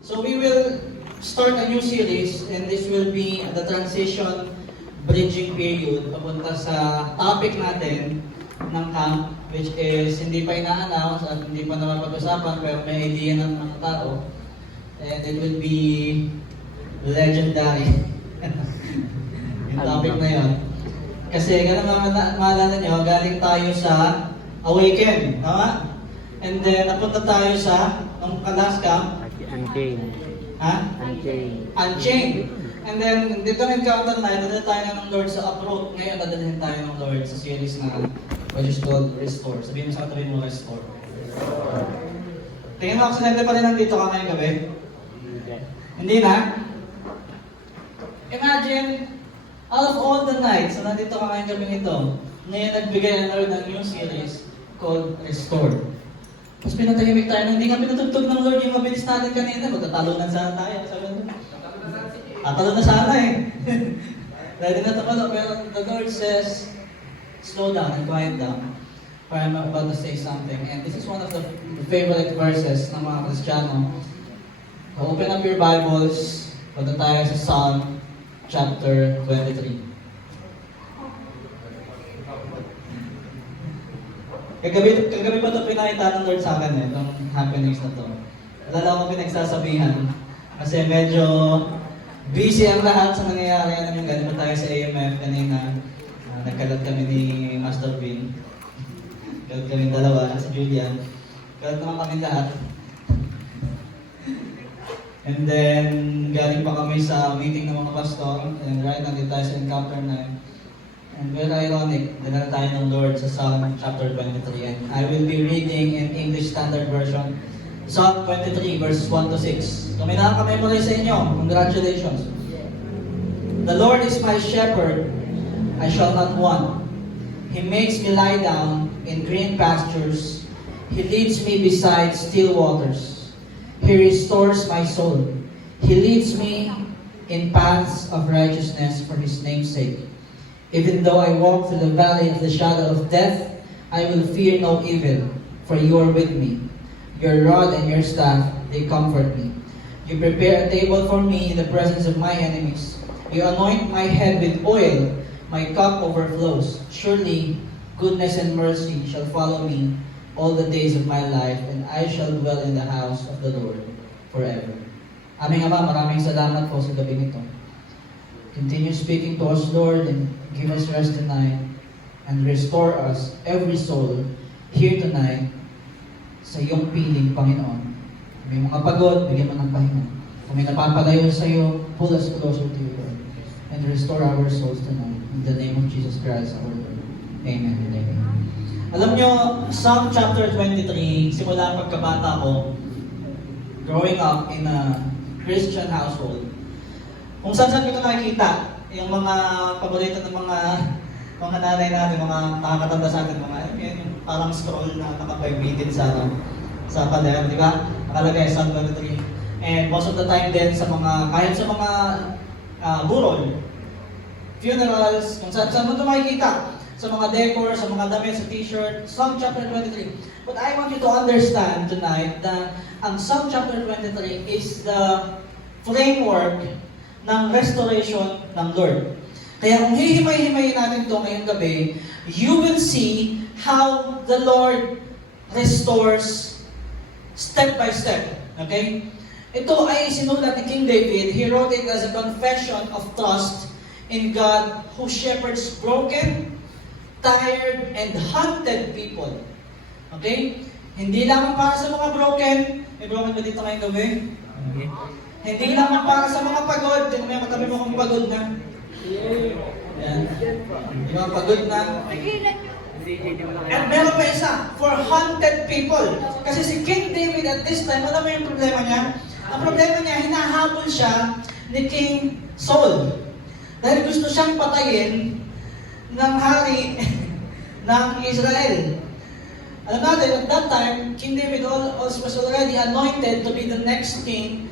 So we will start a new series and this will be the transition bridging period papunta sa topic natin ng camp, which is hindi pa ina-announce at hindi pa naman pag-usapan pero may idea ng mga tao. And it will be legendary. Yung topic na yun. Kasi ganun maalala nyo, galing tayo sa Awaken, tama? And then napunta tayo sa nung last camp, Unchained. ha? Unchained. And then, dito na encounter na, dadalhin tayo na ng Lord sa uproot. Ngayon, dadalhin tayo ng Lord sa series na which is called Restore. Sabihin mo sa katabi mo, Restore. Tingin mo, aksidente pa rin nandito ka ngayong gabi? Hindi na? Imagine, out of all the nights na nandito ka ngayong gabi ito, ngayon nagbigay ang Lord ng new series called Restore. Tapos pinatahimik tayo na hindi nga pinatugtog ng Lord yung mabilis natin kanina. Magtatalunan sana tayo. Sabi na, tatalo na sana eh. Ready na tapalo. Pero the Lord says, slow down and quiet down. For I'm about to say something. And this is one of the favorite verses ng mga Kristiyano. So open up your Bibles. Punta tayo sa Psalm chapter 23. Kagabi pa ito pinakita ng Lord sa akin itong happenings na to. Alala ko pinagsasabihan. Kasi medyo busy ang lahat sa nangyayari. Alam yung galing pa tayo sa AMF kanina. Nagkalat kami ni Master Bean. Kalat kami dalawa, si Julian. Kalat naman kami lahat. And then, galing pa kami sa meeting ng mga pastor. And right now, tayo sa Encounter 9. And very ironic, dinala tayo ng Lord sa Psalm chapter 23. And I will be reading in English Standard Version, Psalm 23, verses 1 to 6. Kung may nakaka-memorize sa inyo, congratulations. The Lord is my shepherd, I shall not want. He makes me lie down in green pastures. He leads me beside still waters. He restores my soul. He leads me in paths of righteousness for His name's sake. Even though I walk through the valley of the shadow of death, I will fear no evil, for you are with me. Your rod and your staff, they comfort me. You prepare a table for me in the presence of my enemies. You anoint my head with oil, my cup overflows. Surely, goodness and mercy shall follow me all the days of my life, and I shall dwell in the house of the Lord forever. Aming Ama, maraming salamat po sa gabi nito. Continue speaking to us, Lord, and give us rest tonight, and restore us, every soul, here tonight, sa iyong piling, Panginoon. May mga pagod, bigyan mo ng pahinga. Kung may napapalayo sa iyo, pull us closer to you, Lord, and restore our souls tonight. In the name of Jesus Christ, our Lord. Amen and amen. Alam nyo, Psalm chapter 23, simula pagkabata ko, growing up in a Christian household, kung saan ko ito nakikita, yung mga paborito ng mga nanay natin, mga nakakatanda sa atin, yung parang scroll na nakabibitin sa pader, di ba? Nakalagay Psalm 23. And most of the time din sa mga, kahit sa mga burol, funerals, kung saan mo ito makikita, sa mga decor, sa mga damit, sa t-shirt, Psalm chapter 23. But I want you to understand tonight that ang Psalm chapter 23 is the framework ng restoration ng Lord. Kaya kung hihimay-himayin natin ito ngayong gabi, you will see how the Lord restores step by step. Okay? Ito ay sinulat ni King David. He wrote it as a confession of trust in God who shepherds broken, tired, and hunted people. Okay? Hindi lamang para sa mga broken. May broken ba dito ngayong gabi? Okay. Hindi lamang para sa mga pagod. Hindi may katabi mo kung pagod na. Yan. Yung mga pagod na. At meron pa isa, for hunted people. Kasi si King David at this time, alam mo yung problema niya? Ang problema niya, hinahabol siya ni King Saul. Dahil gusto siyang patayin ng hari ng Israel. Alam natin, at that time, King David was already anointed to be the next king,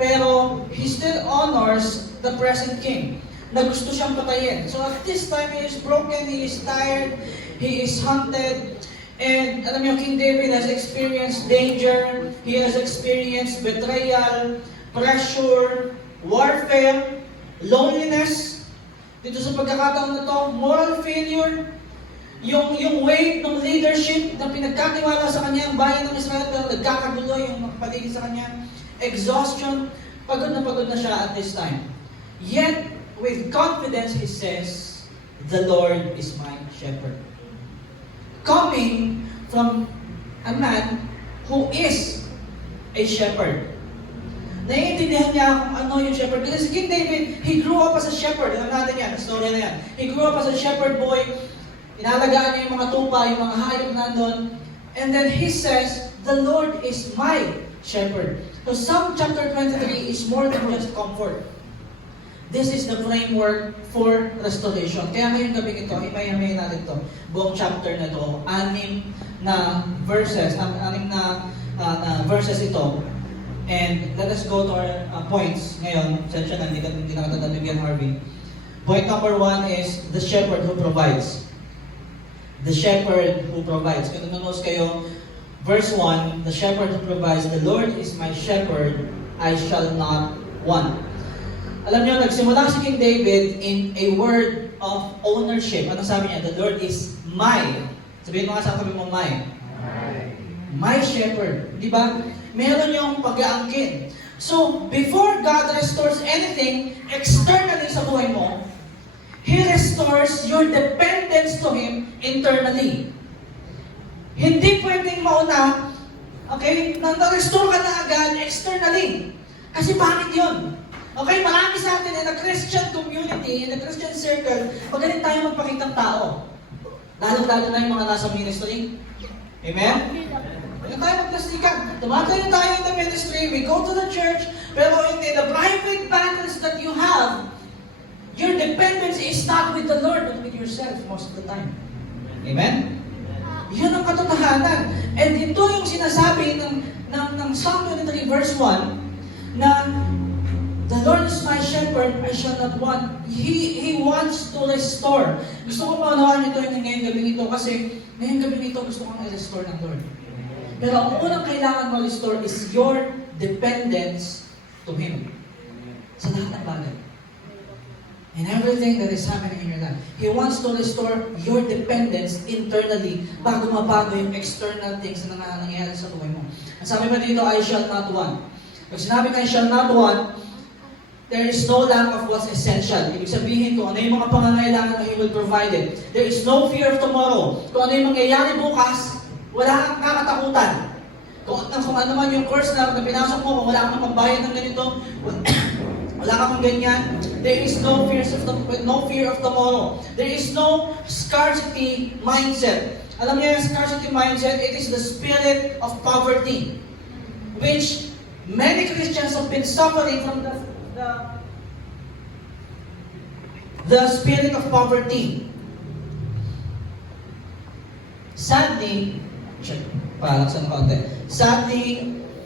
pero he still honors the present king na gusto siyang patayin. So at this time, he is broken, he is tired, he is hunted, And alam niyo, King David has experienced danger, he has experienced betrayal, pressure, warfare, loneliness. Dito sa pagkakataon na to, moral failure, yung weight ng leadership na pinagkatiwala sa kanya ang bayan ng Israel pero nagkakagulo yung paligid sa kanya, exhaustion, pagod na siya at this time. Yet, with confidence, he says, "The Lord is my shepherd." Coming from a man who is a shepherd. Naiintindihan niya kung ano yung shepherd. Kasi si King David, he grew up as a shepherd. Alam natin yan, story na yan. He grew up as a shepherd boy. Inalagaan niya yung mga tupa, yung mga hayop nandun. And then he says, "The Lord is my shepherd." So Psalm chapter 23 is more than just comfort. This is the framework for restoration. Kaya ngayong gabi ito, himay-himay natin ito. Buong chapter na ito, 6 na verses ito. And let us go to our points ngayon. Sensya na, hindi na katatandaan Harvey. Point number 1 is the shepherd who provides. The shepherd who provides. Kung nanonood kayo, verse 1, the shepherd who provides, "The Lord is my shepherd, I shall not want." Alam niyo, nagsimula si King David in a word of ownership. Ano sabi niya? "The Lord is my." Sabihin mo nga sa tabi mo, my. My shepherd. Di ba? Meron yung pag-aangkin. So, before God restores anything externally sa buhay mo, He restores your dependence to Him internally. Hindi pwedeng mauna, okay, na-restore ka na agad externally. Kasi bakit yun? Okay, marami sa atin in the Christian community, in the Christian circle, magaling tayo magpakitang tao. Lalo-lalo na yung mga nasa ministry. Amen? Magaling tayo magplastikan. Tumatayo tayo in the ministry, we go to the church, pero in the private battles that you have, your dependence is not with the Lord, but with yourself most of the time. Amen? Yun ang katotohanan. And ito yung sinasabi ng Psalm 23 verse 1, na "The Lord is my shepherd, I shall not want." He wants to restore. Gusto ko maunawaan ito ngayong gabi ito kasi ngayong gabi ito gusto kong i-restore ng Lord. Pero ang unang kailangan ma-restore is your dependence to Him. Sa lahat ng bagay. And everything that is happening in your life. He wants to restore your dependence internally bago mabago yung external things na nangyayari sa buhay mo. Ang sabi pa dito, "I shall not want." Pag sinabi ka, "I shall not want," there is no lack of what's essential. Ibig sabihin kung ano yung mga pangangailangan na He will provide it. There is no fear of tomorrow. Kung ano yung mangyayari bukas, wala kang kakatakutan. Kung ano man yung course na pinasok mo, kung wala kang pambayad ng ganito, wala kang ganyan, there is no fear of tomorrow. There is no scarcity mindset. Alam niyo yung scarcity mindset, it is the spirit of poverty, which many Christians have been suffering from the spirit of poverty. Sadly,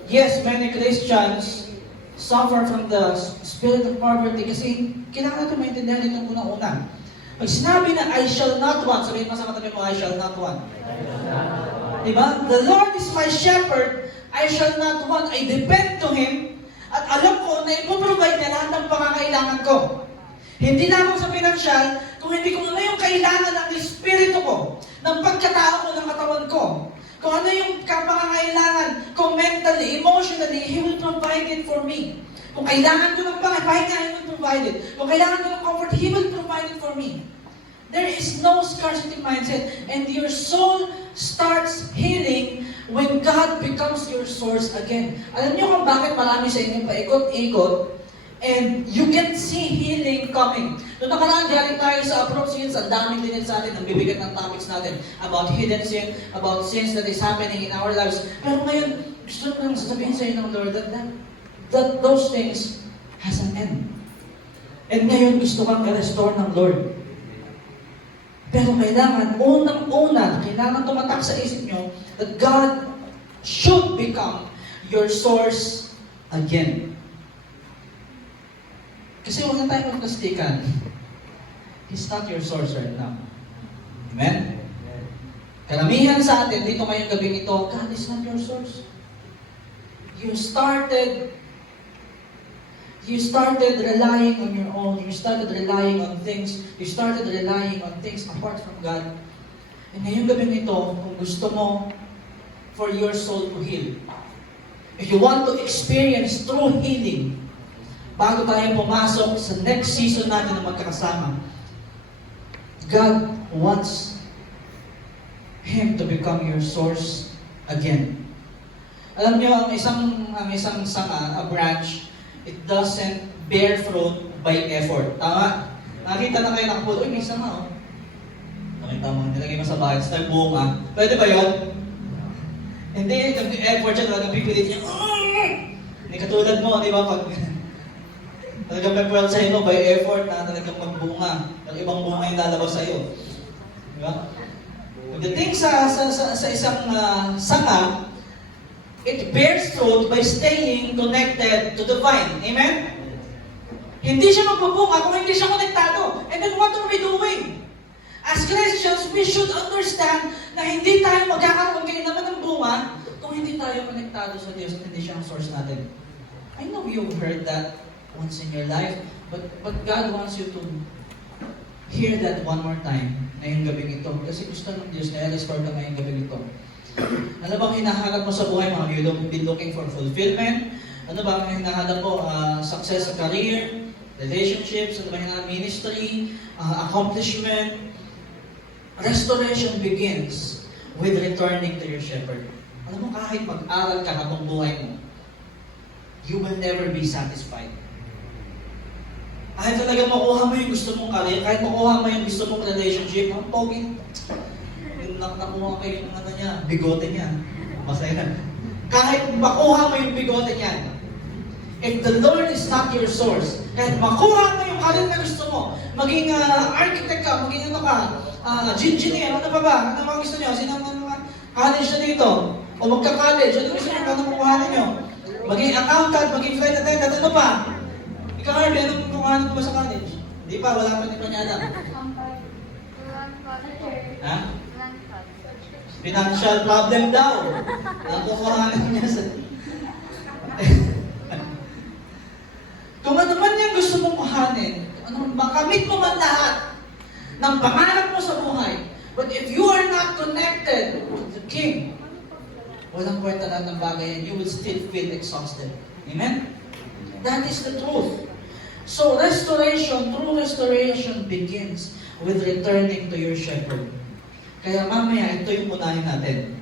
yes, many Christians suffer from the spirit of poverty kasi kailangan natin maintindihan itong unang-una. Pag sinabi na, "I shall not want," sabihin mo sa katabi mo, "I shall not want." Diba? "The Lord is my shepherd, I shall not want." I depend to Him at alam ko na ipoprovide niya lahat ng pangangailangan ko. Hindi lamang sa pinansyal, kung hindi ko na yung kailangan ng espiritu ko, ng pagkatao ko, ng katawan ko. Kung ano yung pangangailangan ko mentally, emotionally, He will provide it for me. Kung kailangan ko ng pahinga, He will provide it. Kung kailangan ko ng comfort, He will provide it for me. There is no scarcity mindset, and your soul starts healing when God becomes your source again. Alam niyo kung bakit marami sa inyo paikot-ikot, and you can see healing coming. Noong nakaraan, galing tayo sa approach sins, ang daming din sa atin, ang bibigat ng topics natin, about hidden sin, about sins that is happening in our lives. Pero ngayon, gusto ko lang sasabihin sa inyo ng Lord that those things has an end. And ngayon, gusto kang i-restore ng Lord. Pero kailangan, unang-una, kailangan tumatak sa isip nyo that God should become your source again. Kasi huwag na tayo magplastikan. He's not your source right now. Amen? Karamihan sa atin, dito ngayong gabing ito, God is not your source. You started relying on your own. You started relying on things. You started relying on things apart from God. And ngayong gabing ito, kung gusto mo for your soul to heal, if you want to experience true healing, bago tayo pumasok sa next season natin na magkakasama, God wants Him to become your source again. Alam niyo, ang isang sanga, a branch, it doesn't bear fruit by effort. Tama? Nakita na kayo nakapulo, uy, may sanga, oh. Nakita mo, nilagay mo sa bahay, tapos nagbunga. Pwede ba yun? Hindi, nag-effort siya, talagang pipilit niya. Hindi katulad mo, di ba? Pag talagang may pearl sa'yo mo, by effort na talagang magbunga. Ang ibang bunga yung lalabas sa'yo. Di ba? Pagdating sa isang sanga, it bears fruit by staying connected to the vine. Amen? Hindi siya magbubunga kung hindi siya konektado. And then what are we doing? As Christians, we should understand na hindi tayo magkakaroon kayo naman ng bunga kung hindi tayo konektado sa Diyos at hindi siya ang source natin. I know you've heard that once in your life, but God wants you to hear that one more time ngayong gabing ito. Kasi gusto ng Diyos na i-restore ka ngayong gabing ito. Ano bang hinahanap mo sa buhay? Mga you've been looking for fulfillment? Ano bang hinahanap mo? Success sa career, relationships, ano bang hinahanap? Ministry, accomplishment. Restoration begins with returning to your shepherd. Alam mo, kahit mag-aral ka habang buhay mo, you will never be satisfied. Kahit talaga makuha mo yung gusto mong career, kahit makuha mo yung gusto mong relationship, ang pogi, nakuha kayo yung ano niya, bigote niya. Masaya. Kahit makuha mo yung bigote niya, if the Lord is not your source, kahit makuha mo yung career na gusto mo, maging architect ka, maging ano ka, engineer, ano pa ba? Ano mga gusto niyo? Sino ang mga college na dito? O magka-college, ano gusto niyo? Ano kukuhanin niyo? Maging accountant, maging flight attendant, ano pa? Ikaw, Harvey, anong kukuhanin mo ba sa college? Hindi pa, wala pa din pa niya alam. Ha? Financial problem daw. Ang kukuhanin niya sa... Kung ano man yung gusto mong kuhanin, makamit mo man lahat ng pangarap mo sa buhay, but if you are not connected to the King, walang kwenta lang ng bagay yan, you will still feel exhausted. Amen? That is the truth. So true restoration begins with returning to your shepherd. Kaya mamaya, ito yung unahin natin.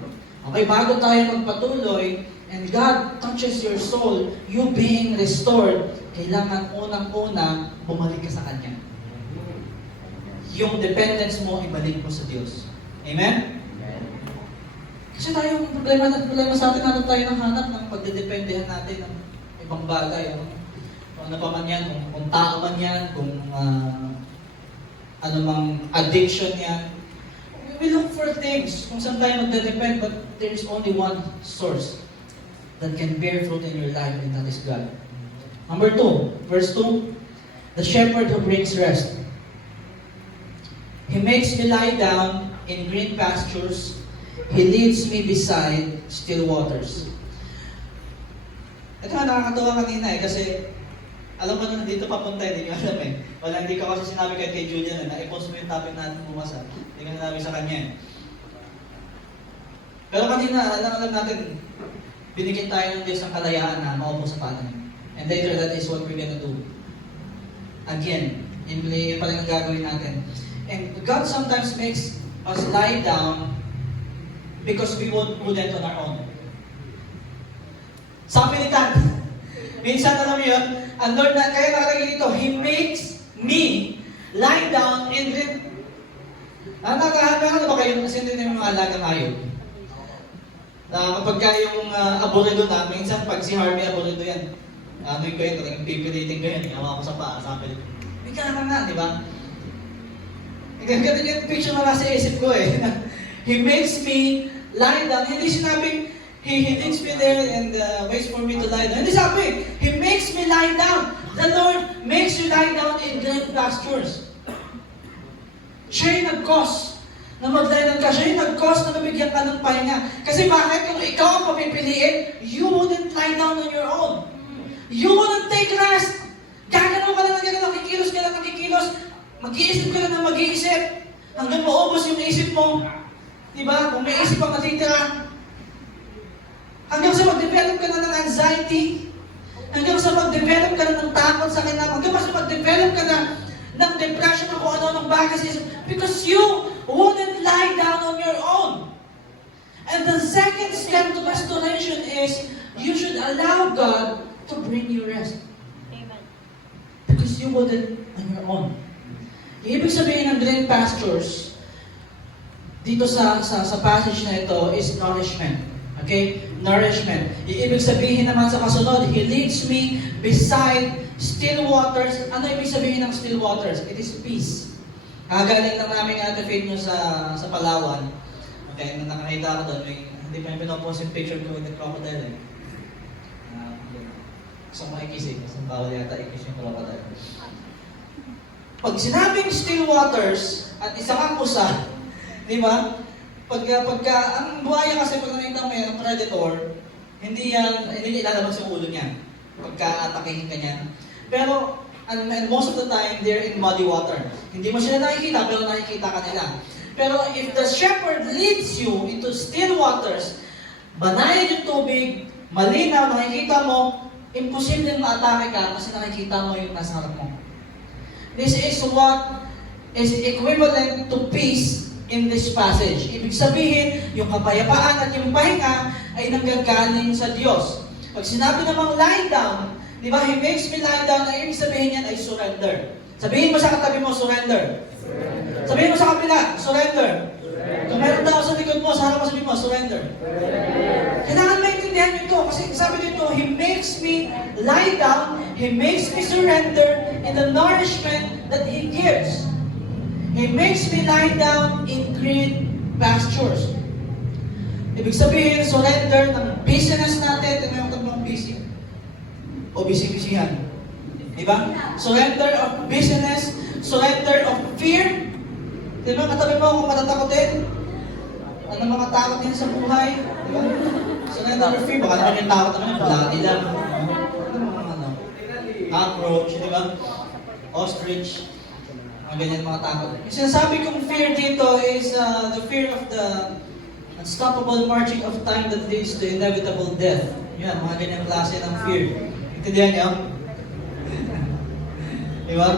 Okay, bago tayo magpatuloy, and God touches your soul, you being restored, kailangan unang-una, bumalik ka sa Kanya. Yung dependence mo, ibalik mo sa Diyos. Amen? Kasi tayo, problema sa atin, natin tayo nang hanap ng pagdedependehan natin ng ibang bagay. Kung ano pa man yan, kung tao man yan, kung ano mang addiction yan. We look for things kung saan tayo magdedepend, but there is only one source that can bear fruit in your life, and that is God. Number 2, verse 2, the shepherd who brings rest. He makes me lie down in green pastures. He leads me beside still waters. Ito nga nakakatawa kanina kasi alam mo na dito papunta, hindi nyo alam eh. Wala, hindi ka kasi sinabi kay Julian na i-post mo yung topic natin bukas ha. Hindi ka sinabi sa kanya eh. Pero kanina, alam natin, binigyan tayo ng Diyos ang kalayaan na maupo sa panan. And later, that is what we're gonna do. Again, yun pa rin ang gagawin natin. And God sometimes makes us lie down because we won't do that on our own. Sa pilitan, minsan alam mo yun, ang Lord na, kaya nakalagay dito, He makes me lie down in green. Ano ba kayo? Kasi hindi na yung mga alagang hayop. Kapag yung aburido na, minsan pag si Harvey aburido yan, ano yung kayo, talagang pipilitin ko yan, hawa ko sa paa, sa pilit. May kaya na, di ba? Ganun yung picture na nasa isip ko eh. He makes me lie down. Hindi sinabing, He leads me there and waits for me to lie down. Hindi sabi, He makes me lie down. The Lord makes you lie down in green pastures. Siya yung nag-cause na maglaylan ka. Siya yung nag-cause na mabigyan ka ng pahinga. Kasi bakit? Kung ikaw ang papipiliin, you wouldn't lie down on your own. You wouldn't take rest. Gagalaw ka lang ng gagalaw, kikilos ka lang ng kikilos, mag-iisip ka lang ng mag-iisip, hanggang maubos yung isip mo. Diba? Kung may isip ang natitira, hanggang sa mag-develop ka na ng anxiety, hanggang sa mag-develop ka na ng takot sa kanya, hanggang sa mag-develop ka na ng depression o kung ano ng bagay sa isip, because you wouldn't lie down on your own. And the second step to restoration is, you should allow God to bring you rest. Amen. Because you wouldn't on your own. Yung ibig sabihin ng green pastures, dito sa passage na ito, is nourishment. Okay? Nourishment. Yung ibig sabihin naman sa kasunod, He leads me beside still waters. Ano ibig sabihin ng still waters? It is peace. Kagaling lang namin Ate Faith nyo sa Palawan. Okay, nung nakakita ko doon, hindi pa yung pinopost yung picture ko with the crocodile eh. Gusto mo ikis eh, kasi bawal yata ikis yung crocodile. Pag sinabing still waters at isa kang pusa, di ba? Pagka, ang buhaya kasi pag nakita mo yan, ang predator, hindi ilalabas yung ulo niya pagka-atakihin ka niya. Pero, and most of the time, they're in muddy water. Hindi mo sila nakikita, pero nakikita ka nila. Pero if the shepherd leads you into still waters, banayan yung tubig, malinaw, nakikita mo, imposibleng maatake ka kasi nakikita mo yung nasa harap mo. This is what is equivalent to peace in this passage. Ibig sabihin, yung kapayapaan at yung pahinga ay nanggagaling sa Diyos. Pag sinabi namang lie down, di ba, He makes me lie down, ay ibig sabihin yan ay surrender. Sabihin mo sa katabi mo, surrender. Sabihin mo sa kapila, surrender. Kung meron tao sa likod mo, sa harap mo, sabihin mo, surrender. Kailangan maintindihan nyo ito, kasi sabi dito, He makes me lie down, He makes me surrender in the nourishment that He gives. He makes me lie down in green pastures. Ibig sabihin, surrender ng busyness natin, ito yung tatlong busy. O busy-busy yan. Diba? Surrender of busyness, surrender of fear. Diba? Katabi mo kung matatakotin. Ano mga takot din sa buhay? Diba? Surrender of fear. Baka naman yung takot naman, palagi lang. Ano? Cockroach, diba? Ostrich. Mga ganyan mga takot. Yung sinasabi kong fear dito is the fear of the unstoppable marching of time that leads to inevitable death. Yan, mga ganyan klase ng fear. Intindihan niyo? Diba?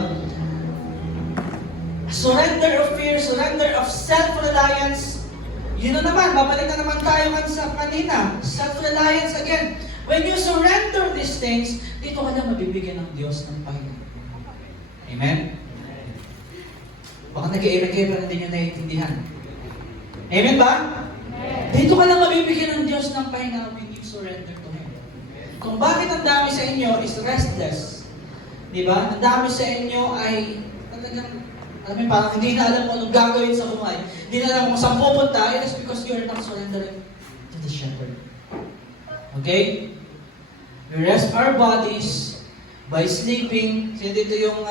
Surrender of fear, surrender of self-reliance. Yun na naman, babalik na naman tayo sa kanina. Self-reliance again. When you surrender these things, dito ka lang mabibigyan ng Diyos ng pahinga. Amen? Baka nag-i-amen kayo pero hindi nyo naiintindihan. Amen ba? Dito ka lang mabibigyan ng Diyos ng pahinga when you surrender to Him. Kung bakit ang dami sa inyo is restless, di ba? Ang dami sa inyo ay talagang, alam mo, parang hindi na alam kung anong gagawin sa buhay. Hindi na alam kung saan pupunta. It is because you are not surrendering to the shepherd. Okay? We rest our bodies by sleeping. Kasi dito yung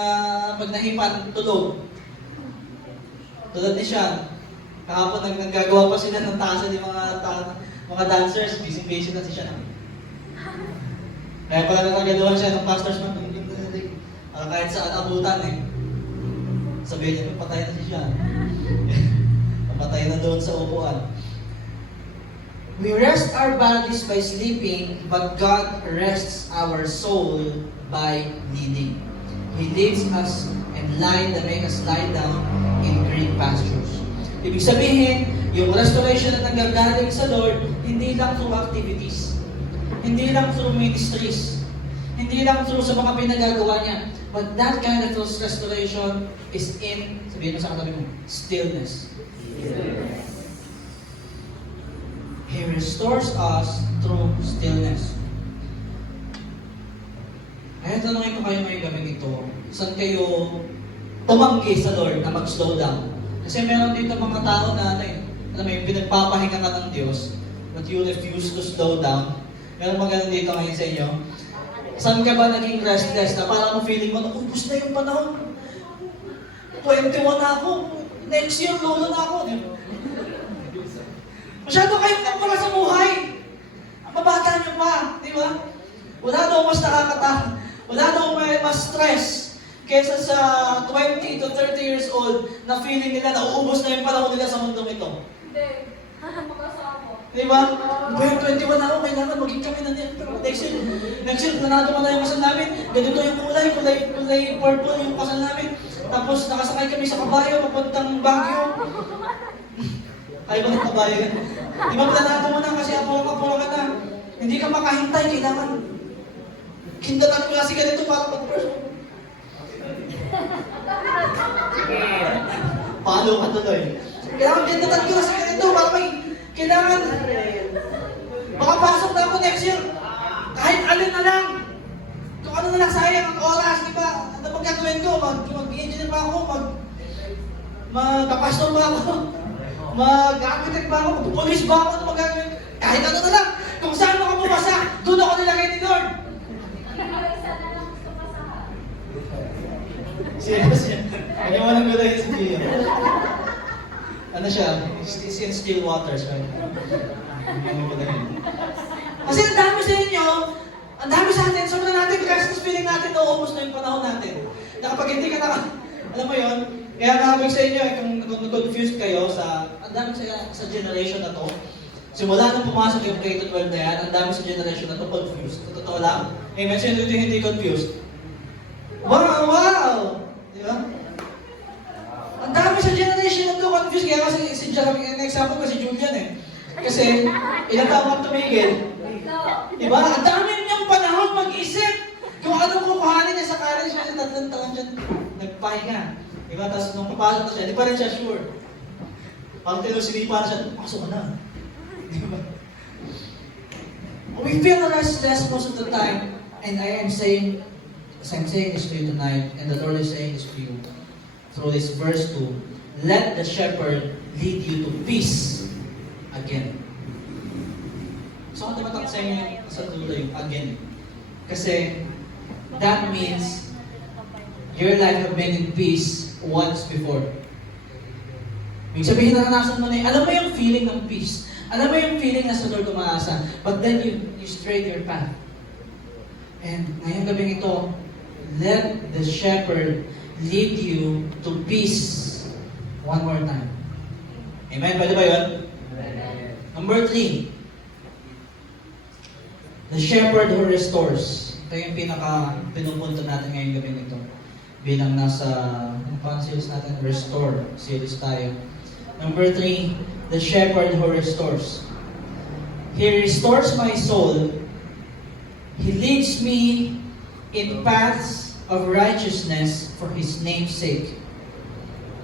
pag nahipan, tulog. Tulad ni Sean. Kahapon naggagawa pa sila ng tasa ng mga dancers. Busy-busy na si Sean. Kaya pala nagagawa siya ng pastor's man. Para kahit saan abutan eh. Sabihin niya, patay na si Sean. Patay na doon sa upuan. We rest our bodies by sleeping, but God rests our soul by leading. He leads us and make us lie down in green pastures. Ibig sabihin, yung restoration na nanggagaling sa Lord, hindi lang through activities, hindi lang through ministries, hindi lang through sa mga pinagagawa niya, but that kind of restoration is in, sabihin mo sa katabi mo, stillness. He restores us through stillness. Kaya tanongin ko kayo ngayong gabi ito, saan kayo tumanggi sa Lord na mag-slow down? Kasi meron dito mga tao na, alam mo yung pinagpapahinga ka ng Diyos, but you refuse to slow down. Meron mga ganun dito ngayon sa inyo. Saan ka ba naging restless na parang feeling mo, ubus na yung panahon. 21 na ako. Next year, lolo na ako. Masyado kayong napala sa buhay. Ang mabata niyo pa, di ba? Wala daw mas wala daw mas stress kaysa sa 20 to 30 years old na feeling nila na uubos na yung panahon nila sa mundong ito. Hindi. Makasama. Di ba? Yung 21 na ako, kailangan maging kami na niyan. Pero next year, nanado ko na yung kasal namin. Ganito yung kulay purple yung kasal namin. Tapos nakasakay kami sa kabayo, papuntang Baguio. Ay, bakit kabayo yan? Di ba, planado mo na kasi apura ka na. Hindi ka makahintay, kailangan kindatan ko kasi ganito para mag-first. Palo ka tuloy. Kailangan kindatan ko kasi ganito para kailangan makapasok na ako next year. Kahit alin na lang. Kung ano na lang sayang ang oras, di ba? Ano pag gagawin ko? Mag-engineer pa ako, magkapastor ba ako? Mag-architect ba ako? Mag-police ba ako? Ano magagawin? Kahit ano na lang. Kung saan ako bumasa, doon ako nilagay ni Lord. Isa na lang gusto masahan. Serious yan. Kanya walang gulay si Gio. Ano siya? He's in still waters, right? Kasi ang dami sa inyo, ang dami sa atin, sobrang natin, Christmas feeling natin, nauubos na yung panahon natin. Na kapag hindi ka alam mo yun, kaya nakabig sa inyo, kung confused kayo ang dami sa generation na to, simula nung pumasok yung K-12 na yan, ang dami sa generation na to confused. Totoo lang. Amen. Sino dito hindi confused? Wow! Di ba? Ang dami sa generation na to confused. Kaya kasi si Jeremy, an example ko si Julian eh. Kasi ilang taon kang tumigil. Di ba? Ang dami niyang panahon mag-isip kung anong kukuhanin niya sa college kasi 3 taon siya nagpahinga. Di ba? Tapos nung papasok na siya, hindi pa rin siya sure. Pag tinusilipa na siya, pasok ka na. Di ba? We feel restless most of the time, and I am saying, as I'm saying this to you tonight, and the Lord is saying this to you, through this verse 2, let the shepherd lead you to peace again. So, ano naman sa inyo sa dulo yung again? Kasi, that means, your life have been in peace once before. Ibig sabihin, naranasan mo na alam mo yung feeling ng peace. Alam mo yung feeling na sa Lord umaasa. But then you straight your path. And ngayong gabing ito, let the shepherd lead you to peace one more time. Amen? Pwede ba yun? Amen. Number 3. The shepherd who restores. Ito yung pinupunto natin ngayong gabing ito. Bilang nasa series natin, restore series tayo. Number 3, the shepherd who restores. He restores my soul. He leads me in paths of righteousness for His name's sake.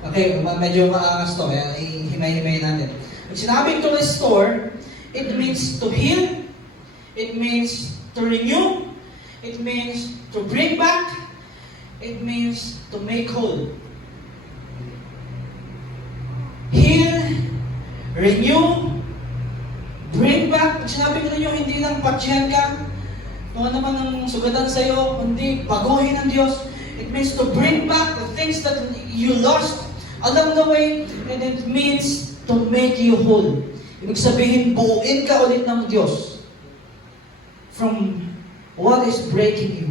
Okay, medyo maangas to, kaya himay-himay natin. Pag sinabing to restore, it means to heal, it means to renew, it means to bring back, it means to make whole. Heal, renew, bring back. Pag sinabi ko ninyo, hindi lang patsyan ka, kung ano naman ang sugatan sa'yo, hindi, baguhin ng Diyos. It means to bring back the things that you lost along the way, and it means to make you whole. Ibig sabihin, buuin ka ulit ng Diyos from what is breaking you.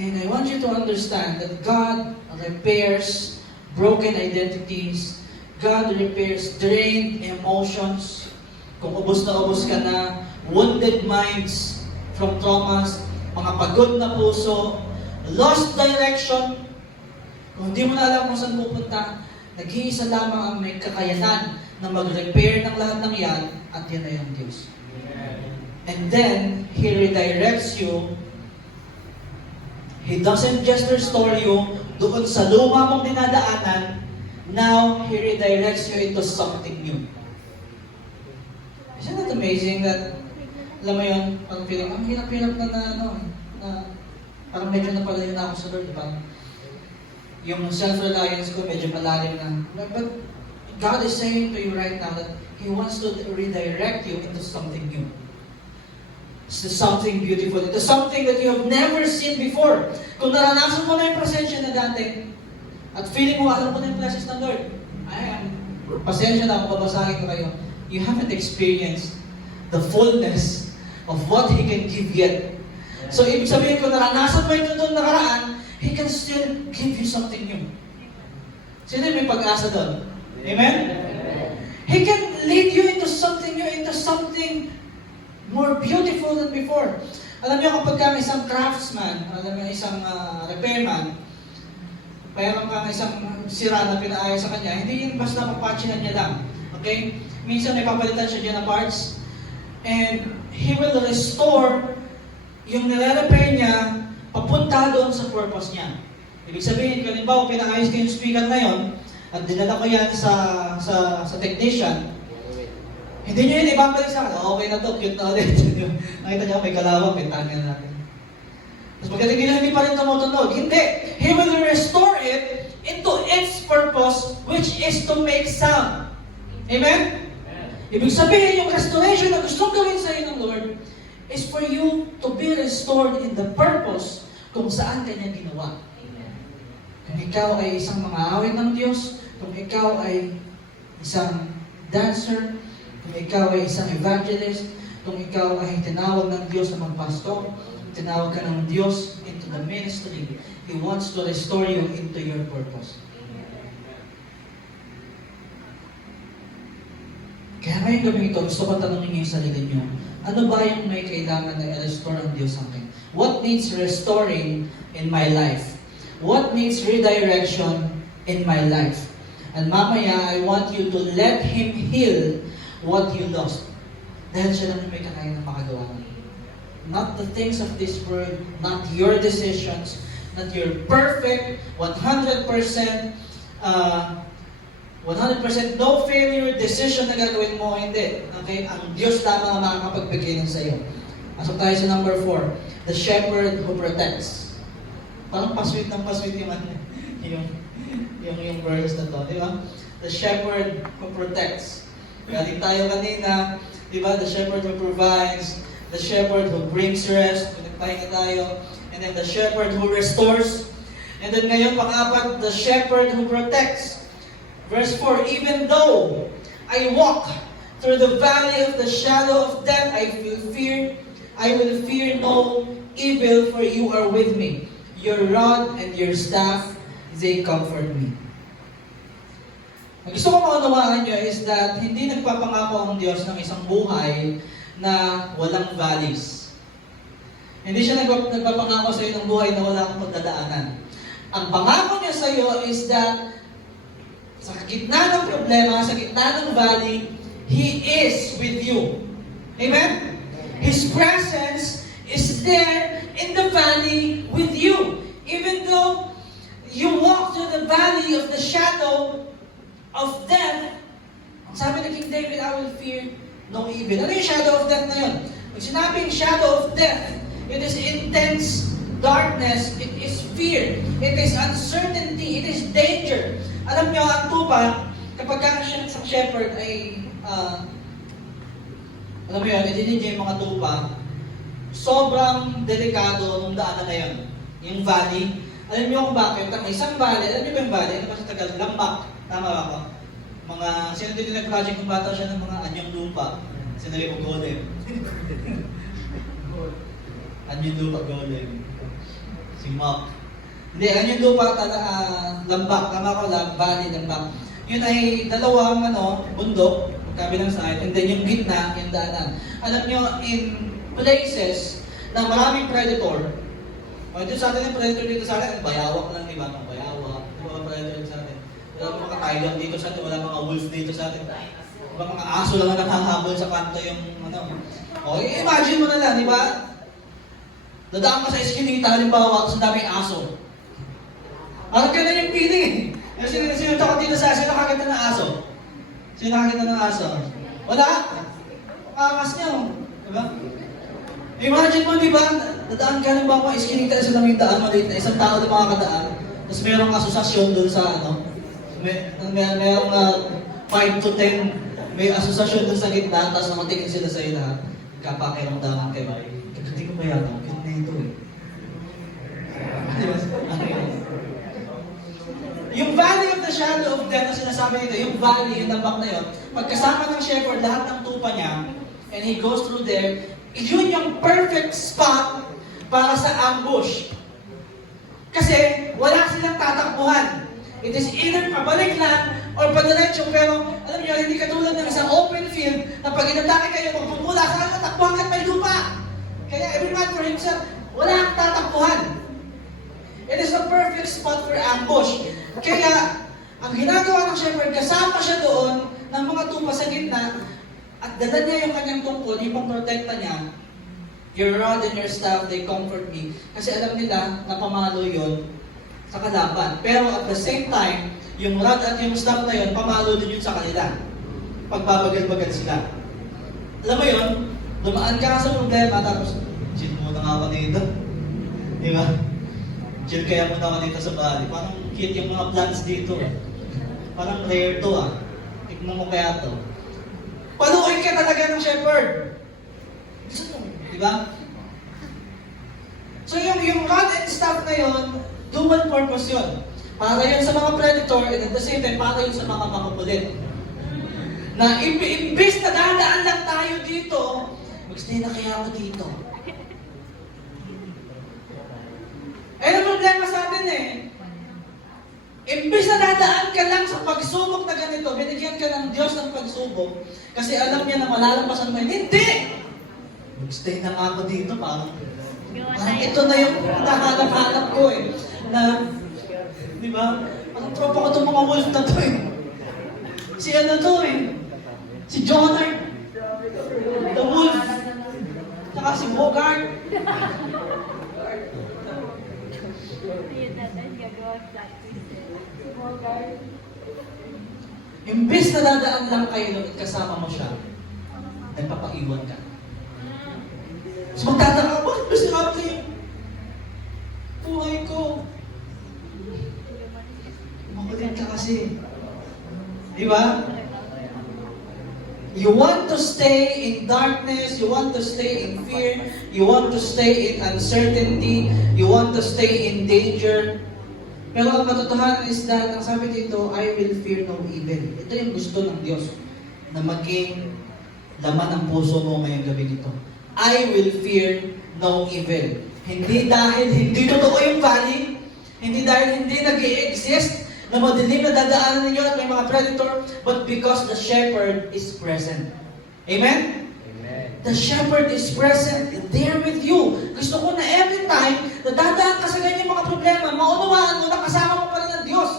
And I want you to understand that God repairs broken identities. God repairs drained emotions. Kung ubos ka na, wounded minds from traumas, mga pagod na puso, lost direction. Kung hindi mo na alam kung saan pupunta, nag-iisa lamang ang may kakayanan na mag-repair ng lahat ng yan, at yan ay ang Diyos. And then, He redirects you. He doesn't just restore you doon sa luma mong dinadaanan. Now, He redirects you into something new. Isn't it amazing that, alam mo yun, parang feeling, ang hirap-hirap na parang medyo napalayo na ako sa Lord, parang yung self-reliance ko medyo malalim na. But God is saying to you right now that He wants to redirect you into something new. It's something beautiful. It's something that you have never seen before. Kung naranasan mo na yung presensya na dati, at feeling mo, alam mo na yung presence ng Lord, pasensya na kung babasahin ko kayo. you haven't experienced the fullness of what He can give yet. So, ibig sabihin ko, naranasan mo ito doon nakaraan, He can still give you something new. Sino may pag-asa doon? Amen? He can lead you into something new, into something more beautiful than before. Alam niyo, kapag kang isang craftsman, alam niyo, isang repairman, mayroon kang isang sira na pinaayos sa kanya, hindi yun basta papachinan niya lang. Okay? Minsan may papalitan siya dyan na parts, and He will restore yung nire-repair niya papunta doon sa purpose niya. Ibig sabihin, kalimbawa, pinaayos ko yung speaker na yon, at dinala ko yan sa technician, hindi nyo yun ibabalik sa akin. Okay na to, cute na ulit. Nakita nyo, may kalawang, pintangan natin. Tapos pagkatigil hindi pa rin tumutunog. Hindi. He will restore it into its purpose, which is to make sound. Amen? Ibig sabihin, yung restoration na gustong gawin sa iyo ng Lord is for you to be restored in the purpose kung saan kanya ginawa. Kung ikaw ay isang mang-aawit ng Diyos, kung ikaw ay isang dancer, kung ikaw ay isang evangelist, kung ikaw ay tinawag ng Diyos na magpastor, tinawag ka ng Diyos into the ministry, He wants to restore you into your purpose. Kaya ngayong gabi ito, gusto ko tanongin niyo yung sarili niyo, ano ba yung may kailangan na i-restore ang Diyos sa akin? What needs restoring in my life? What needs redirection in my life? And mamaya, I want you to let Him heal what you lost. Dahil siya lang may kakayahan na makagawa mo. Not the things of this world, not your decisions, not your perfect, 100% no failure decision na gagawin mo, hindi. Okay? Ang Diyos lamang ang makakapagbigay ng sa'yo. Pasok tayo sa number 4. The shepherd who protects. Parang pasweet ng pasweet yung verse na to. Di ba? The shepherd who protects. Galing tayo kanina, di ba? The shepherd who provides, the shepherd who brings rest, pinagpahinga tayo, and then the shepherd who restores, and then ngayon, pang-apat, the shepherd who protects. Verse 4, even though I walk through the valley of the shadow of death, I will fear no evil, for you are with me. Your rod and your staff, they comfort me. Ang gusto ko maunawaan nyo is that hindi nagpapangako ang Diyos ng isang buhay na walang valleys. Hindi siya nagpapangako sa iyo ng buhay na wala kang pagdadaanan. Ang pangako niya sa iyo is that sa gitna ng problema, sa gitna ng valley, He is with you. Amen? His presence is there in the valley with you. Even though you walk through the valley of the shadow of death, ang sabi ni King David, I will fear no evil. Ano yung shadow of death na yun? Pag sinabing shadow of death, it is intense darkness, it is fear, it is uncertainty, it is danger. Alam nyo, ang tupa, kapag ka siya sa shepherd ay, alam mo yun, idinid niya yung mga tupa, sobrang delikado nung daanan na yun. Yung valley, alam niyo kung bakit? Ang isang valley, alam niyo ba yung valley? Ano ba sa Tagalog? Lambak. Tama ba ako? Mga, sino dito nag-project kung bata siya ng mga anyong lupa? Sinabi mo golem. Anyong lupa, golem. Si Mark. Hindi, anyong lupa, lambak. Tama ko, valley, lambak. Yun ay dalawang bundok, kabilang side, and then yung gitna, yung daanan. Alam niyo, in places na maraming predator, dito sa atin yung predator dito sa atin, bayawak lang, diba? Bayawak. Di ba predator sa atin? Wala mga tiger dito sa atin, wala mga wolf dito sa atin. Diba mga aso lang ang nakahabol sa kanto yung Okay, imagine mo na lang, di ba? Dadaan ka sa eskinita, halimbawa, sa daming aso. Parang ganun yung feeling eh. Sino takot dito sa aso? Sino nakakita ng aso? Sino nakakita ng aso? Wala! Angas niya, diba? Imagine mo, di ba? Dadaan ka, halimbawa, eskinita sa daming daan, maliit na isang tao na makakadaan. Tapos mayroong asosasyon doon sa mayroong 5 to 10 may asosasyon doon sa gitna, tapos nakatingin sila sa iyo lahat. Kapakiramdaman kayo. Hindi ko ba yan? Cute na ito eh. Yung valley of the shadow of death na sinasabi dito, yung valley, yung tambak na yun, pagkasama ng shepherd, lahat ng tupa niya, and he goes through there, yun yung perfect spot para sa ambush. Kasi wala silang tatakbuhan. It is either pabalik lang or padiretso, pero alam niyo, hindi katulad ng isang open field na pag inatake kayo, magpupula ka, tatakbuhan ka may lupa. Kaya every man for himself, wala ang tatakbuhan. It is the perfect spot for ambush. Kaya, ang ginagawa ng shepherd, kasama siya doon ng mga tupa sa gitna, at dala niya yung kanyang tungkol, yung pang-protekta niya, your rod and your staff, they comfort me. Kasi alam nila na pamalo yun sa kalaban. Pero at the same time, yung rod at yung staff na yun, pamalo din yun sa kanila. Pagbabagal-bagal sila. Alam mo yun, dumaan ka sa problema, tapos, chill muna nga ako dito. Di ba? Chill kaya muna ako dito sa bali. Parang cute yung mga plants dito. Parang rare to ah. Tignan mo kaya to. Paluin ka talaga ng shepherd. Gusto mo, di ba? So yung rod and staff na yun, dual purpose yun. Para yun sa mga predator, and at the same time, para yun sa mga makukulit. Na imbis na dadaan lang tayo dito, magstay na kaya ako dito. Ang problema sa atin eh. Imbis na dadaan ka lang sa pagsubok na ganito, binigyan ka ng Diyos ng pagsubok, kasi alam niya na malalampasan mo. Hindi! Magstay na nga ako dito, parang ito na yung nahanap-hanap ko eh. Na, di ba? Parang tropa ko itong mga wolf na to eh. Si ano to eh. Si Jonard. The wolf. Saka si Bogart. Imbes na dadaan lang kayo at kasama mo siya, nagpapaiwan ka. So magtataka, bakit ba sinabi yung buhay ko? Makulit ka kasi. Di ba? You want to stay in darkness, you want to stay in fear, you want to stay in uncertainty, you want to stay in danger. Pero ang katotohanan is that, ang sabi dito, I will fear no evil. Ito yung gusto ng Diyos na maging laman ng puso mo ngayong gabi nito. I will fear no evil. Hindi dahil hindi totoo yung valley, hindi dahil hindi nag-i-exist na madilim na dadaanan ninyo at may mga predator, but because the shepherd is present. Amen? The shepherd is present there with you. Gusto ko na every time na dadaan ka sa ganyan mga problema, maunawaan mo na kasama mo pa rin ng Diyos.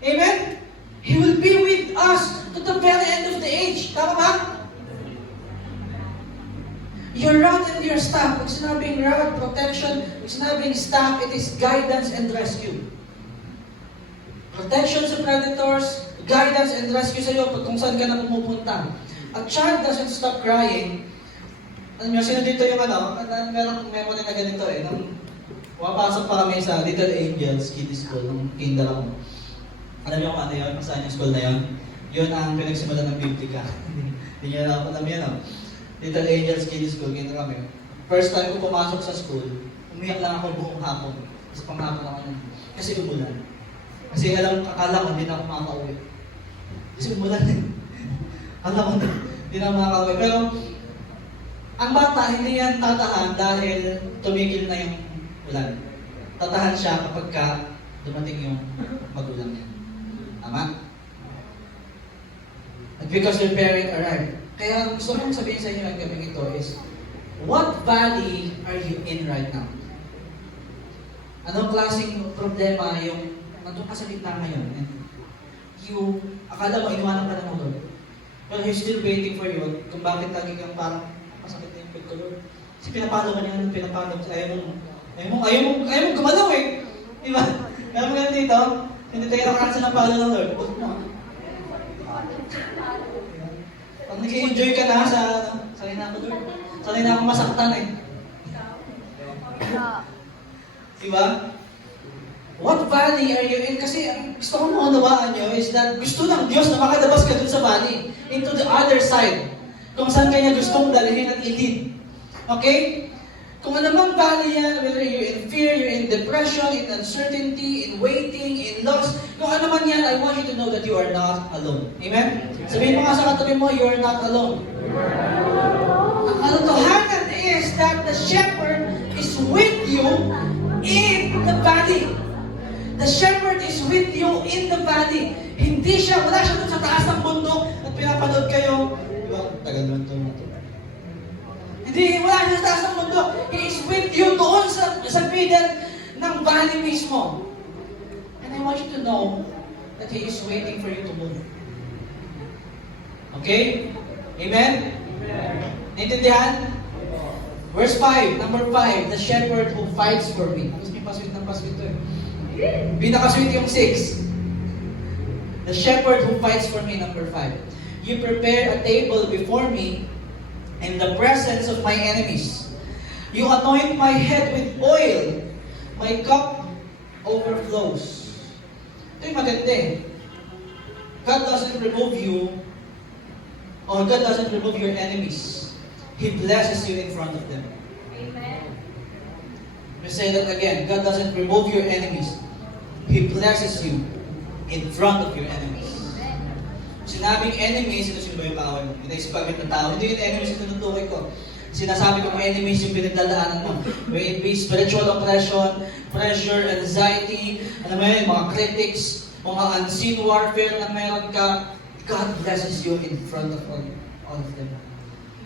Amen? He will be with us to the very end of the age. Tama ba? Your rod and your staff, pag sinabing rod, protection, pag sinabing staff, it is guidance and rescue. Protection sa predators, guidance and rescue sa iyo pag kung saan ka na pumupunta. A child doesn't stop crying. Alam niyo, sino dito yung merong memory na ganito eh. Nung pumapasok pa kami sa Little Angels Kids School, nung kinder ako. Alam niyo kung ano yun? Kung saan yung school na yun? Yun ang pinagsimulan ng Biblika. Hindi niyo alam yun, no? Little Angels Kids School, kinder kami. First time ko pumasok sa school, umiyak lang ako buong hapon. Kasi panghapon ako nun. Kasi umulan. Kasi akala ko hindi na ako makaka-uwi. Kasi umulan eh. Akala ko hindi na ako makaka-uwi. Pero, ang bata, hindi yan tatahan dahil tumigil na yung ulan. Tatahan siya kapag dumating yung magulang niya. Tama? And because your parent arrived. Kaya gusto kong sabihin sa inyo ang gabing ito is, what valley are you in right now? Anong klaseng problema yung nandun ka sa gitna ngayon? And akala mo, inuwanan ka na mo doon. But he's still waiting for you kung bakit lagi kang parang masakit na yung pig ko, Lord. Kasi pinapalo ka niya, pinapalo ka. Ayaw mo gumalaw eh. Diba? Kaya mo ganun dito, hindi tayo nakarasa ng palo ng Lord. Huwag mo. Pag nag-i-enjoy ka na sanay na ako, Lord. Sanay na ako masaktan eh. Diba? What valley are you in? Kasi ang gusto kong maunawaan nyo is that gusto ng Diyos na makalabas ka dun sa valley. Into the other side. Kung saan kanya gustong dalhin at ilid. Okay? Kung anumang valley yan, whether you're in fear, you're in depression, in uncertainty, in waiting, in loss, kung ano man yan, I want you to know that you are not alone. Amen? Sabihin mo nga sa katabi mo, you are not alone. Ang katotohanan is that the shepherd is with you in the valley. The shepherd is with you in the valley. Hindi siya, wala siya dun sa taas ng bundok at pinapanood kayo. Di ba? Tagal naman ito. Hindi, wala siya sa taas ng bundok. He is with you doon sa middle ng valley mismo. And I want you to know that He is waiting for you to move. Okay? Amen? Naintindihan? Verse 5, number 5, the shepherd who fights for me. Gusto niyo paswit ng paswit ito eh. Pinakaswit yung 6. The shepherd who fights for me, number 5. You prepare a table before me in the presence of my enemies. You anoint my head with oil. My cup overflows. Ito yung maganda eh. God doesn't remove you, or God doesn't remove your enemies. He blesses you in front of them. Amen. Let me say that again. God doesn't remove your enemies. He blesses you in front of your enemies. Sinabing enemies, ito ba yung kaaway mo? Inaisip agad ng tao. Hindi yung enemies yung tinutukoy ko. Sinasabi kong enemies yung pinagdadaanan mo. May it be spiritual oppression, pressure, anxiety, ano mo yun, mga critics, mga unseen warfare na meron ka. God blesses you in front of all of them.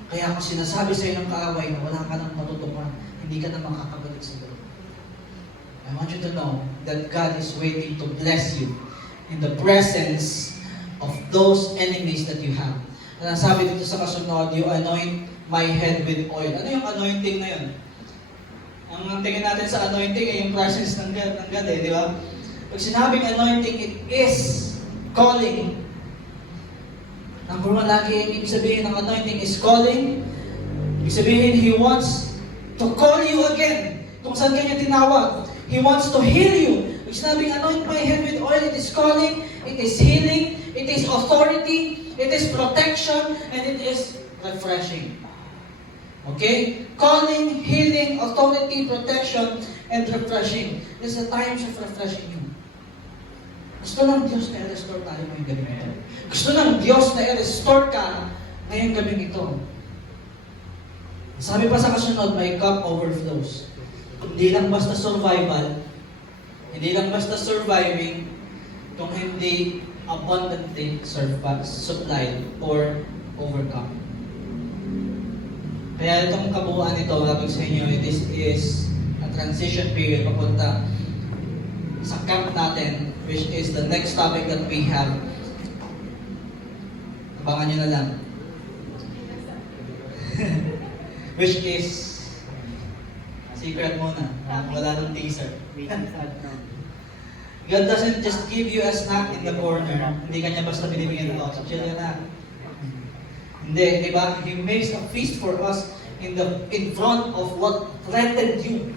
Kaya kung sinasabi sa'yo ng kaaway na wala ka nang matutupan, hindi ka na makakabalik sa loob. I want you to know that God is waiting to bless you in the presence of those enemies that you have. At sabi dito sa kasunod, you anoint my head with oil. Ano yung anointing na yun? Ang tingin natin sa anointing ay yung presence ng God eh, di ba? Pag sinabing anointing, it is calling. Number 1, lagi yung ibig sabihin ng anointing is calling. Ibig sabihin, He wants to call you again. Kung saan kanya tinawag. He wants to heal you. Ibig sabihin, anoint my head with oil. It is calling, it is healing, it is authority, it is protection, and it is refreshing. Okay? Calling, healing, authority, protection, and refreshing. This is a time of refreshing you. Gusto ng Diyos na i-restore tayo ngayong gabi ito. Gusto ng Diyos na i-restore ka ngayong gabi ito. Sabi pa sa kasunod, my cup overflows. Hindi lang basta survival, hindi lang basta surviving, kung hindi abundantly supplied or overcome. Kaya itong kabuuan nito, labig sa inyo, this is a transition period papunta sa camp natin, which is the next topic that we have. Abangan nyo na lang. Which is secret muna. Wala nang teaser. God doesn't just give you a snack in the corner. Hindi kanya basta binibigyan ng so chill na. Hindi, di ba? He makes a feast for us in front of what threatened you.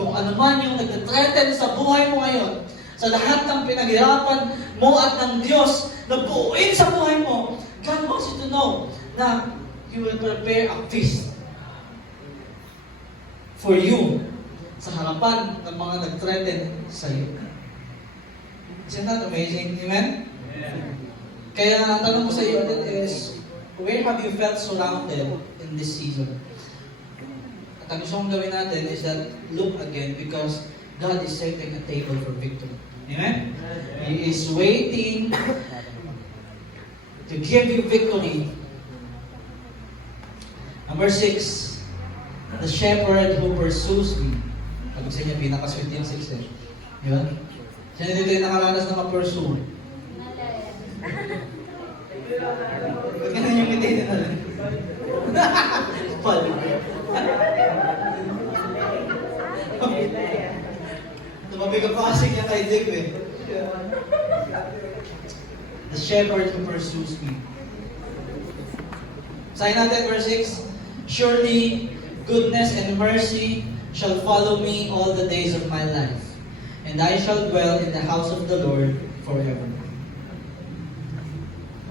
Kung ano man yung nag-threaten sa buhay mo ngayon, sa lahat ng pinaghirapan mo at ng Diyos na buuin sa buhay mo, God wants you to know na He will prepare a feast for you sa harapan ng mga nag-threaten sa iyo. Isn't that amazing? Amen? Yeah. Kaya ang tanong ko sa iyo is, where have you felt surrounded in this season? At ang gusto kong gawin natin is that look again because God is setting a table for victory. Amen? He is waiting to give you victory. Number 6, the shepherd who pursues me. Pag sa inyo, pinakaswerte yung 6 eh. Di ba? Sino dito yung nakaranas na ma-pursue? Ba't ganun yung ngiti nila? Pal. Tumabi ka pa kasi niya kay Dave eh. The shepherd who pursues me. Sign natin verse 6. Surely goodness and mercy shall follow me all the days of my life, and I shall dwell in the house of the Lord forever.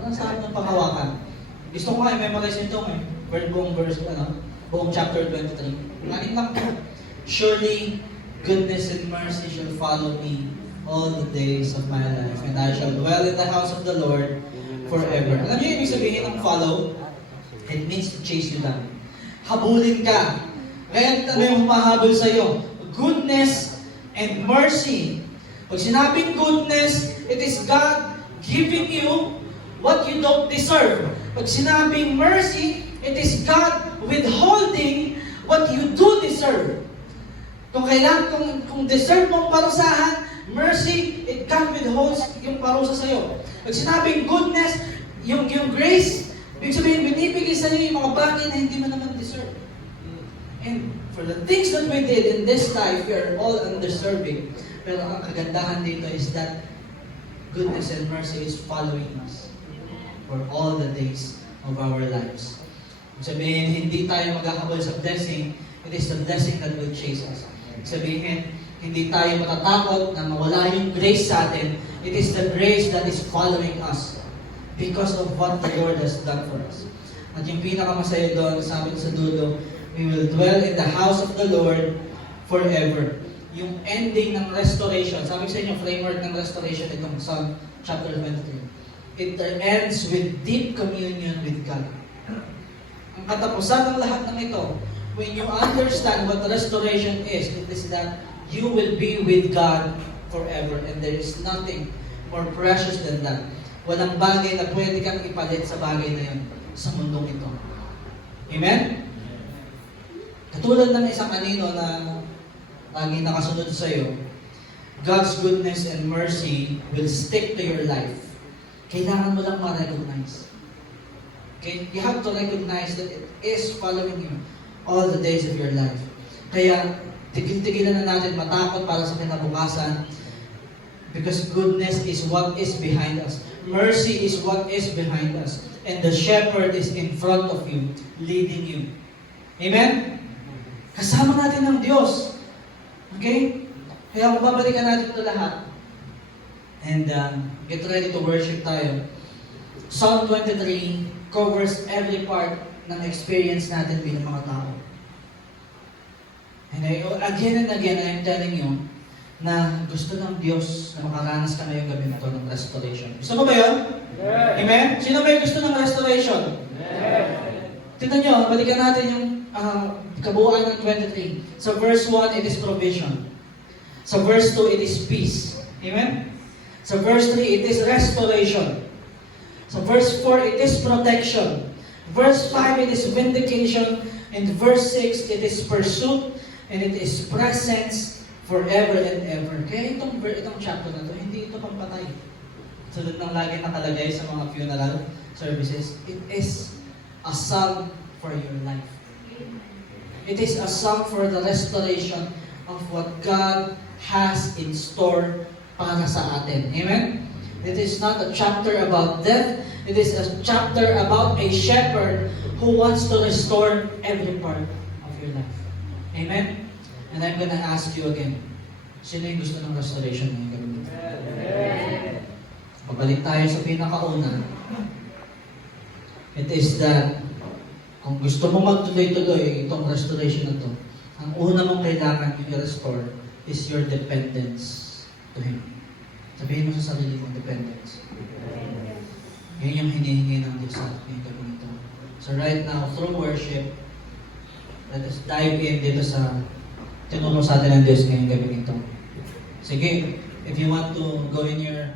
Ano sa akin ng panghawakan? Gusto ko nga i-memorize nito eh. Buong verse, buong chapter 23. Ngayon lang po. Surely, goodness and mercy shall follow me all the days of my life, and I shall dwell in the house of the Lord forever. Alam niyo ibig sabihin ng follow? It means to chase you down. Habulin ka. Kaya ano yung humahabol sa'yo? Goodness and mercy. Pag sinabing goodness, it is God giving you what you don't deserve. Pag sinabing mercy, it is God withholding what you do deserve. Kung deserve mong parusahan, mercy, God withholds yung parusa sa'yo. Pag sinabing goodness, yung grace, ibig sabihin, binibigay sa'yo yung mga bagay na hindi mo naman deserve. And for the things that we did in this life, we are all undeserving. Pero ang kagandahan dito is that goodness and mercy is following us for all the days of our lives. Sabihin, hindi tayo maghahabol sa blessing, it is the blessing that will chase us. Sabihin, hindi tayo matatakot na mawala yung grace sa atin, it is the grace that is following us because of what the Lord has done for us. At yung pinakamasaya doon, sabi ko sa dulo, we will dwell in the house of the Lord forever. Yung ending ng restoration, sabi ko sa inyo, framework ng restoration itong Psalm chapter 23. It ends with deep communion with God. Ang katapusan ng lahat ng ito, when you understand what restoration is, it is that you will be with God forever, and there is nothing more precious than that. Walang bagay na pwede kang ipalit sa bagay na yun sa mundong ito. Amen? Katulad ng isang anino na laging nakasunod sa iyo, God's goodness and mercy will stick to your life. Kailangan mo lang ma-recognize. Okay? You have to recognize that it is following you all the days of your life. Kaya, tigil-tigilan na natin matakot para sa kinabukasan, because goodness is what is behind us. Mercy is what is behind us. And the shepherd is in front of you, leading you. Amen? Kasama natin ng Diyos. Okay? Kaya kung babalikan natin ito lahat, and get ready to worship tayo. Psalm 23 covers every part ng experience natin bilang mga tao. And again and again, I am telling you na gusto ng Diyos na makaranas ka ngayong gabi na ito ng restoration. Gusto mo ba yun? Yeah. Amen? Sino ba yung gusto ng restoration? Yeah. Tignan nyo, balikan natin yung kabuuan ng 23. Sa verse 1, it is provision. Sa verse 2, it is peace. Amen? Sa verse 3, it is restoration. Sa verse 4, it is protection. Verse 5, it is vindication. And verse 6, it is pursuit. And it is presence forever and ever. Kaya itong chapter na to, hindi ito pampatay. Tulad ng lagi nakalagay sa mga funeral services, it is a song for your life. It is a song for the restoration of what God has in store para sa atin. Amen? It is not a chapter about death. It is a chapter about a shepherd who wants to restore every part of your life. Amen? And I'm gonna ask you again, sino yung gusto ng restoration ngayong gabi? Pabalik tayo sa pinakauna. It is that kung gusto mo magtuloy-tuloy itong restoration na to, ang una mong kailangan yung i-restore is your dependence to Him. Sabihin mo sa sarili mong dependence. Yan yung hinihingi ng Diyos sa ating gabi nito. So right now, through worship, let us dive in dito sa tinulong sa atin ng Diyos ngayong gabi nito. Sige, if you want to go in your